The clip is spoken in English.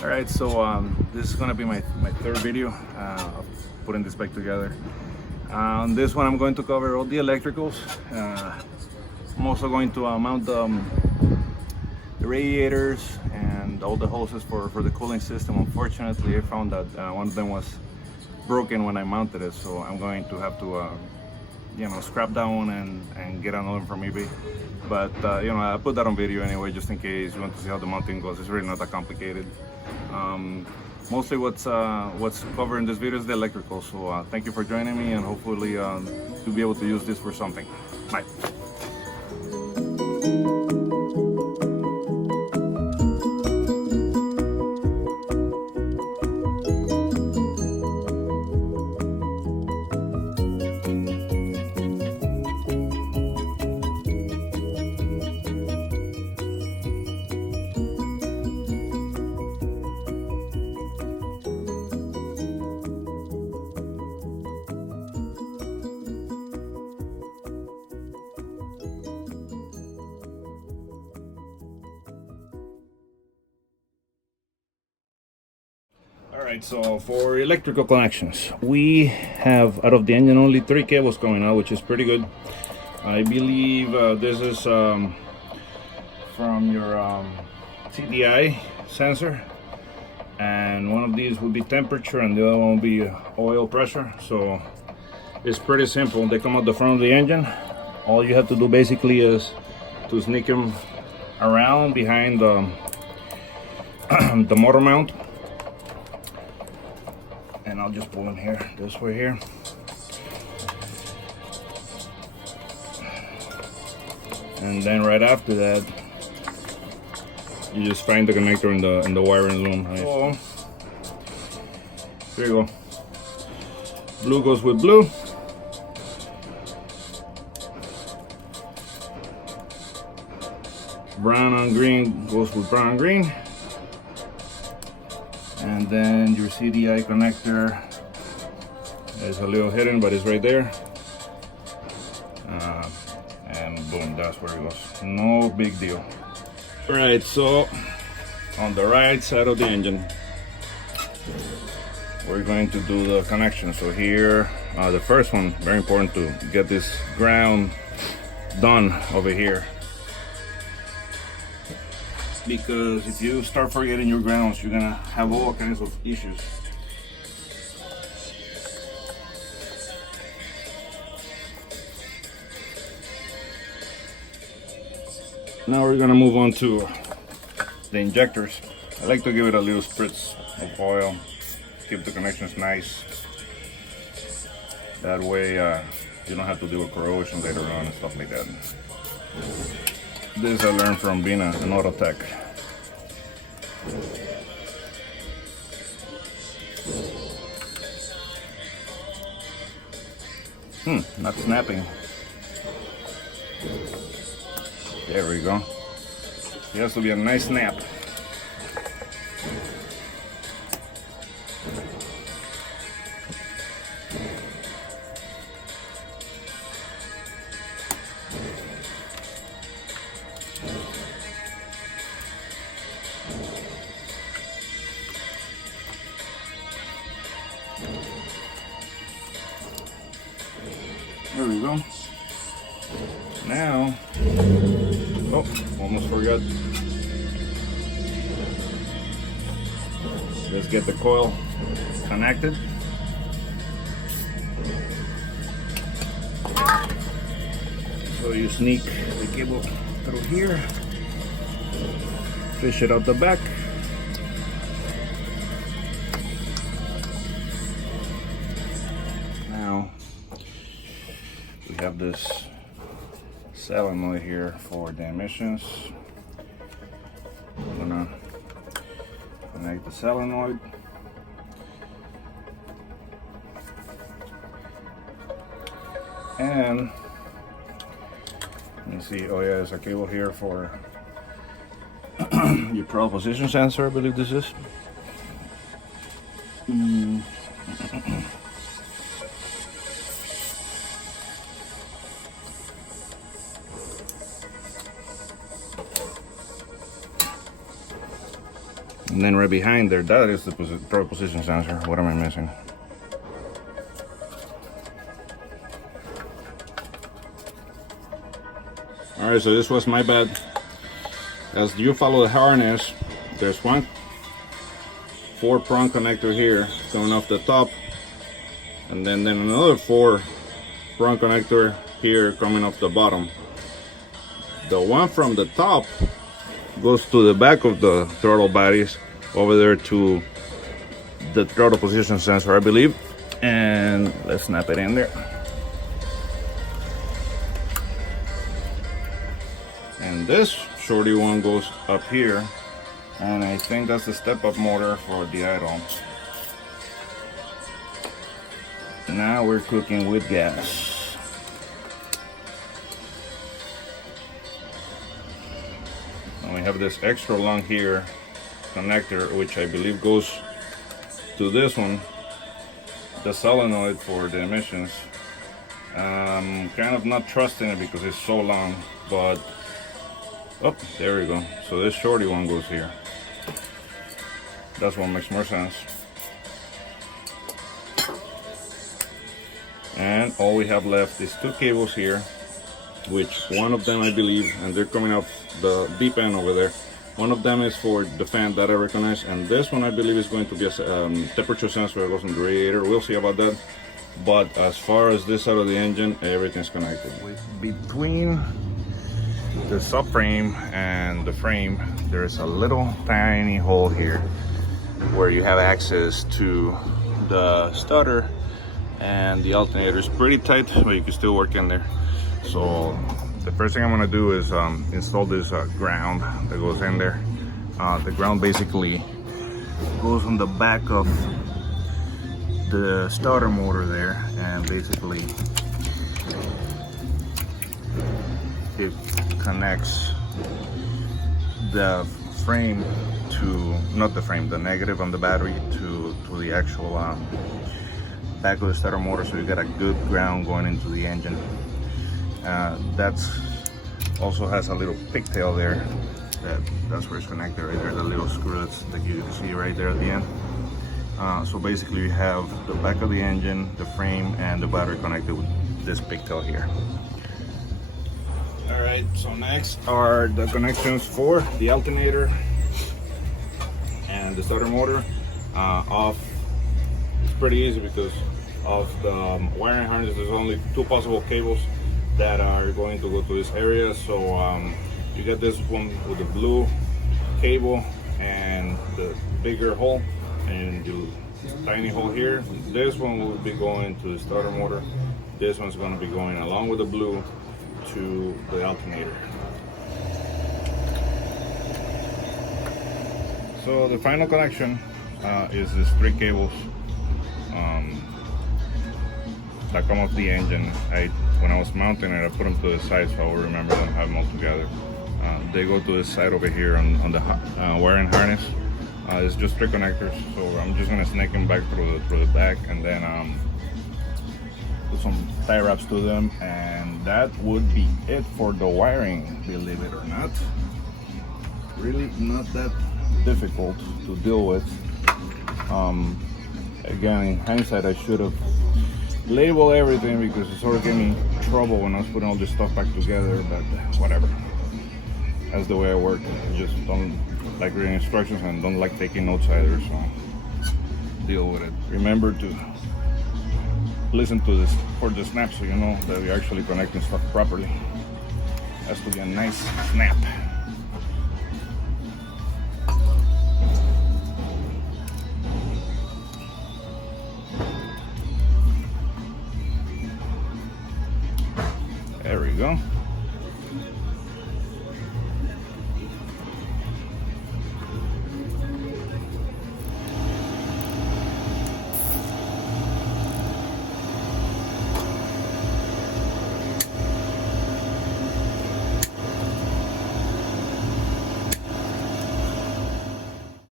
All right, so this is gonna be my third video of putting this back together. On this one, I'm going to cover all the electricals. I'm also going to mount the radiators and all the hoses for the cooling system. Unfortunately, I found that one of them was broken when I mounted it, so I'm going to have to scrap that one and get another one from eBay. But I put that on video anyway, just in case you want to see how the mounting goes. It's really not that complicated. Mostly what's covered in this video is the electrical. So thank you for joining me, and hopefully you'll be able to use this for something. Bye. Alright, so for electrical connections, we have out of the engine only 3 cables coming out, which is pretty good. I believe this is from your TDI sensor, and one of these will be temperature and the other one will be oil pressure. So it's pretty simple. They come out the front of the engine. All you have to do basically is to sneak them around behind the motor mount. And I'll just pull them here, this way here. And then right after that, you just find the connector in the wiring loom. So there you go. Blue goes with blue. Brown on green goes with brown and green. And then your CDI connector is a little hidden, but it's right there. And boom, that's where it goes. No big deal. Right, so on the right side of the engine, we're going to do the connection. So here, the first one, very important to get this ground done over here. Because if you start forgetting your grounds, you're gonna have all kinds of issues. Now we're gonna move on to the injectors. I like to give it a little spritz of oil, keep the connections nice. That way you don't have to deal with corrosion later on and stuff like that. This I learned from being an auto tech. Not snapping. There we go. It has to be a nice snap. There we go. Now, oh, almost forgot. Let's get the coil connected. So you sneak the cable through here, fish it out the back. Now we have this solenoid here for the emissions. I'm gonna connect the solenoid. And you see, oh yeah, there's a cable here for your throttle position sensor, I believe this is. And then right behind there, that is the throttle position sensor. What am I missing? All right, so this was my bad. As you follow the harness, there's one 4-prong connector here coming off the top, and then another 4-prong connector here coming off the bottom. The one from the top goes to the back of the throttle bodies over there to the throttle position sensor, I believe. And let's snap it in there. And this shorty one goes up here, and I think that's the step-up motor for the idle. Now we're cooking with gas. And we have this extra long here connector, which I believe goes to this one, the solenoid for the emissions. I'm kind of not trusting it because it's so long, but oh, there we go. So this shorty one goes here. That's what makes more sense. And all we have left is 2 cables here, which one of them I believe, and they're coming off the deep end over there. One of them is for the fan that I recognize, and this one I believe is going to be a temperature sensor that goes in the radiator. We'll see about that. But as far as this side of the engine, everything's connected. Between the subframe and the frame, there's a little tiny hole here where you have access to the starter, and the alternator is pretty tight, but you can still work in there. So the first thing I'm going to do is install this ground that goes in there. The ground basically goes on the back of the starter motor there, and basically it connects the frame to, not the frame, the negative on the battery to the actual back of the starter motor, so you got a good ground going into the engine. That's also has a little pigtail there. That's where it's connected right there, the little screw that you can see right there at the end. So basically you have the back of the engine, the frame, and the battery connected with this pigtail here. All right, so next are the connections for the alternator and the starter motor. It's pretty easy because of the wiring harness. There's only 2 possible cables that are going to go to this area. So you get this one with the blue cable and the bigger hole, and the tiny hole here. This one will be going to the starter motor. This one's going to be going along with the blue to the alternator. So the final connection is these 3 cables that come off the engine. When I was mounting it, I put them to the side so I will remember them, have them all together. They go to this side over here on the wiring harness. It's just 3 connectors, so I'm just gonna snake them back through the back, and then put some tie wraps to them, and that would be it for the wiring, believe it or not. Really not that difficult to deal with. Again, in hindsight, I should have labeled everything because it sort of gave me trouble when I was putting all this stuff back together, but whatever. That's the way I work. I just don't like reading instructions and don't like taking notes either, so deal with it. Remember to listen to this for the snap so you know that you're actually connecting stuff properly. Has to be a nice snap. There we go.